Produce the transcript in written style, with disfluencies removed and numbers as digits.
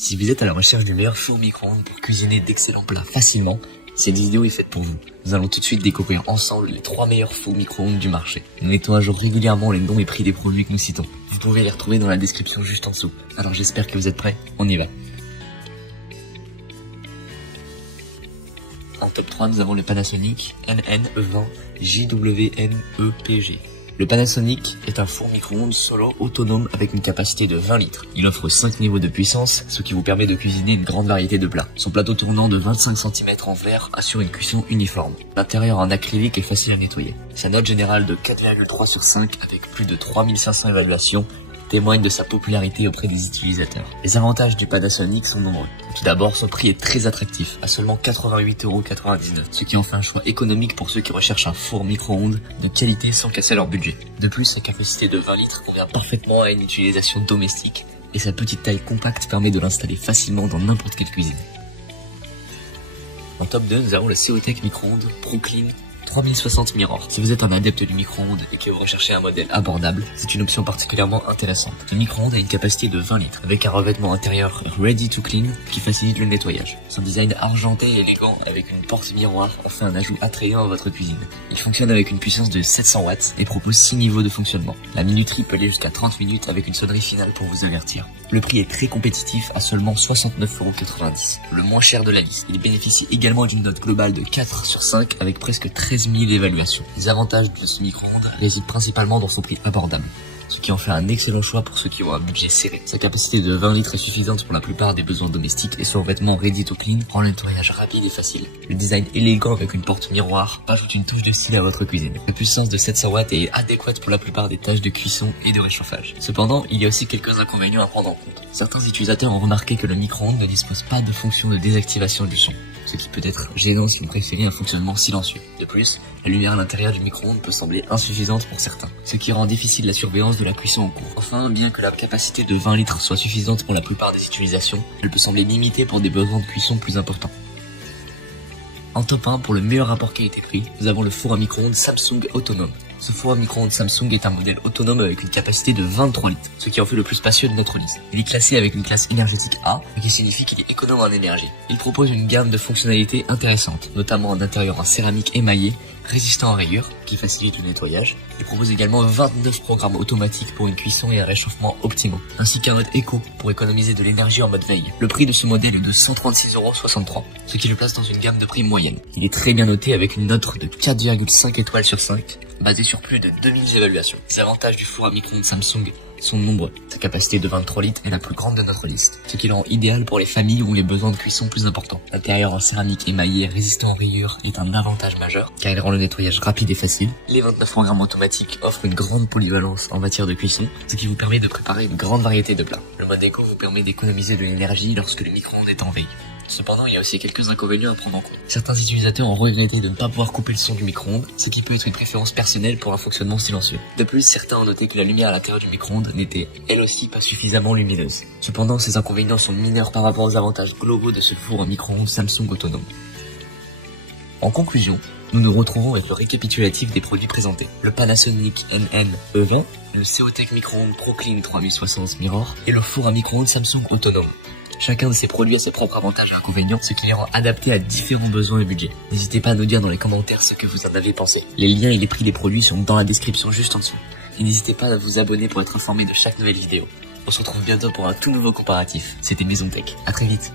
Si vous êtes à la recherche du meilleur four micro-ondes pour cuisiner d'excellents plats facilement, cette vidéo est faite pour vous. Nous allons tout de suite découvrir ensemble les 3 meilleurs fours micro-ondes du marché. Nous nettoyons à jour régulièrement les noms et prix des produits que nous citons. Vous pouvez les retrouver dans la description juste en dessous. Alors j'espère que vous êtes prêts, on y va. En top 3, nous avons le Panasonic NN20 JWMEPG. Le Panasonic est un four micro-ondes solo autonome avec une capacité de 20 litres. Il offre 5 niveaux de puissance, ce qui vous permet de cuisiner une grande variété de plats. Son plateau tournant de 25 cm en verre assure une cuisson uniforme. L'intérieur en acrylique est facile à nettoyer. Sa note générale de 4,3 sur 5 avec plus de 3500 évaluations témoigne de sa popularité auprès des utilisateurs. Les avantages du Panasonic sont nombreux. Tout d'abord, son prix est très attractif, à seulement 88,99 €, ce qui en fait un choix économique pour ceux qui recherchent un four micro-ondes de qualité sans casser leur budget. De plus, sa capacité de 20 litres convient parfaitement à une utilisation domestique et sa petite taille compacte permet de l'installer facilement dans n'importe quelle cuisine. En top 2, nous avons le Seotech micro-ondes ProClean 3060 Mirror. Si vous êtes un adepte du micro-ondes et que vous recherchez un modèle abordable, c'est une option particulièrement intéressante. Ce micro-ondes a une capacité de 20 litres avec un revêtement intérieur ready to clean qui facilite le nettoyage. Son design argenté et élégant avec une porte miroir en fait un ajout attrayant à votre cuisine. Il fonctionne avec une puissance de 700 watts et propose 6 niveaux de fonctionnement. La minuterie peut aller jusqu'à 30 minutes avec une sonnerie finale pour vous avertir. Le prix est très compétitif à seulement 69,90 €, le moins cher de la liste. Il bénéficie également d'une note globale de 4 sur 5 avec presque 13 000 évaluations. Les avantages de ce micro-ondes résident principalement dans son prix abordable, ce qui en fait un excellent choix pour ceux qui ont un budget serré. Sa capacité de 20 litres est suffisante pour la plupart des besoins domestiques et son revêtement ready to clean rend le nettoyage rapide et facile. Le design élégant avec une porte miroir ajoute une touche de style à votre cuisine. La puissance de 700 watts est adéquate pour la plupart des tâches de cuisson et de réchauffage. Cependant, il y a aussi quelques inconvénients à prendre en compte. Certains utilisateurs ont remarqué que le micro-ondes ne dispose pas de fonction de désactivation du son, ce qui peut être gênant si vous préférez un fonctionnement silencieux. De plus, la lumière à l'intérieur du micro-ondes peut sembler insuffisante pour certains, ce qui rend difficile la surveillance de la cuisson en cours. Enfin, bien que la capacité de 20 litres soit suffisante pour la plupart des utilisations, elle peut sembler limitée pour des besoins de cuisson plus importants. En top 1, pour le meilleur rapport qualité-prix, nous avons le four à micro-ondes Samsung autonome. Ce four à micro-ondes Samsung est un modèle autonome avec une capacité de 23 litres, ce qui en fait le plus spacieux de notre liste. Il est classé avec une classe énergétique A, ce qui signifie qu'il est économe en énergie. Il propose une gamme de fonctionnalités intéressantes, notamment un intérieur en céramique émaillé, résistant à rayures, qui facilite le nettoyage. Il propose également 29 programmes automatiques pour une cuisson et un réchauffement optimaux, ainsi qu'un mode éco pour économiser de l'énergie en mode veille. Le prix de ce modèle est de 136,63 €, ce qui le place dans une gamme de prix moyenne. Il est très bien noté avec une note de 4,5 étoiles sur 5, basée sur plus de 2000 évaluations. Les avantages du four à micro-ondes Samsung sont nombreux. Sa capacité de 23 litres est la plus grande de notre liste, ce qui le rend idéal pour les familles où les besoins de cuisson plus importants. L'intérieur en céramique émaillé résistant aux rayures est un avantage majeur, car il rend le nettoyage rapide et facile. Les 29 programmes automatiques offrent une grande polyvalence en matière de cuisson, ce qui vous permet de préparer une grande variété de plats. Le mode éco vous permet d'économiser de l'énergie lorsque le micro-ondes est en veille. Cependant, il y a aussi quelques inconvénients à prendre en compte. Certains utilisateurs ont regretté de ne pas pouvoir couper le son du micro-ondes, ce qui peut être une préférence personnelle pour un fonctionnement silencieux. De plus, certains ont noté que la lumière à l'intérieur du micro-ondes n'était, elle aussi, pas suffisamment lumineuse. Cependant, ces inconvénients sont mineurs par rapport aux avantages globaux de ce four à micro-ondes Samsung autonome. En conclusion, nous nous retrouvons avec le récapitulatif des produits présentés. Le Panasonic NN20, le Seotech micro-ondes ProClean 3060 Mirror et le four à micro-ondes Samsung autonome. Chacun de ces produits a ses propres avantages et inconvénients, ce qui les rend adaptés à différents besoins et budgets. N'hésitez pas à nous dire dans les commentaires ce que vous en avez pensé. Les liens et les prix des produits sont dans la description juste en dessous. Et n'hésitez pas à vous abonner pour être informé de chaque nouvelle vidéo. On se retrouve bientôt pour un tout nouveau comparatif. C'était Maison Tech. À très vite.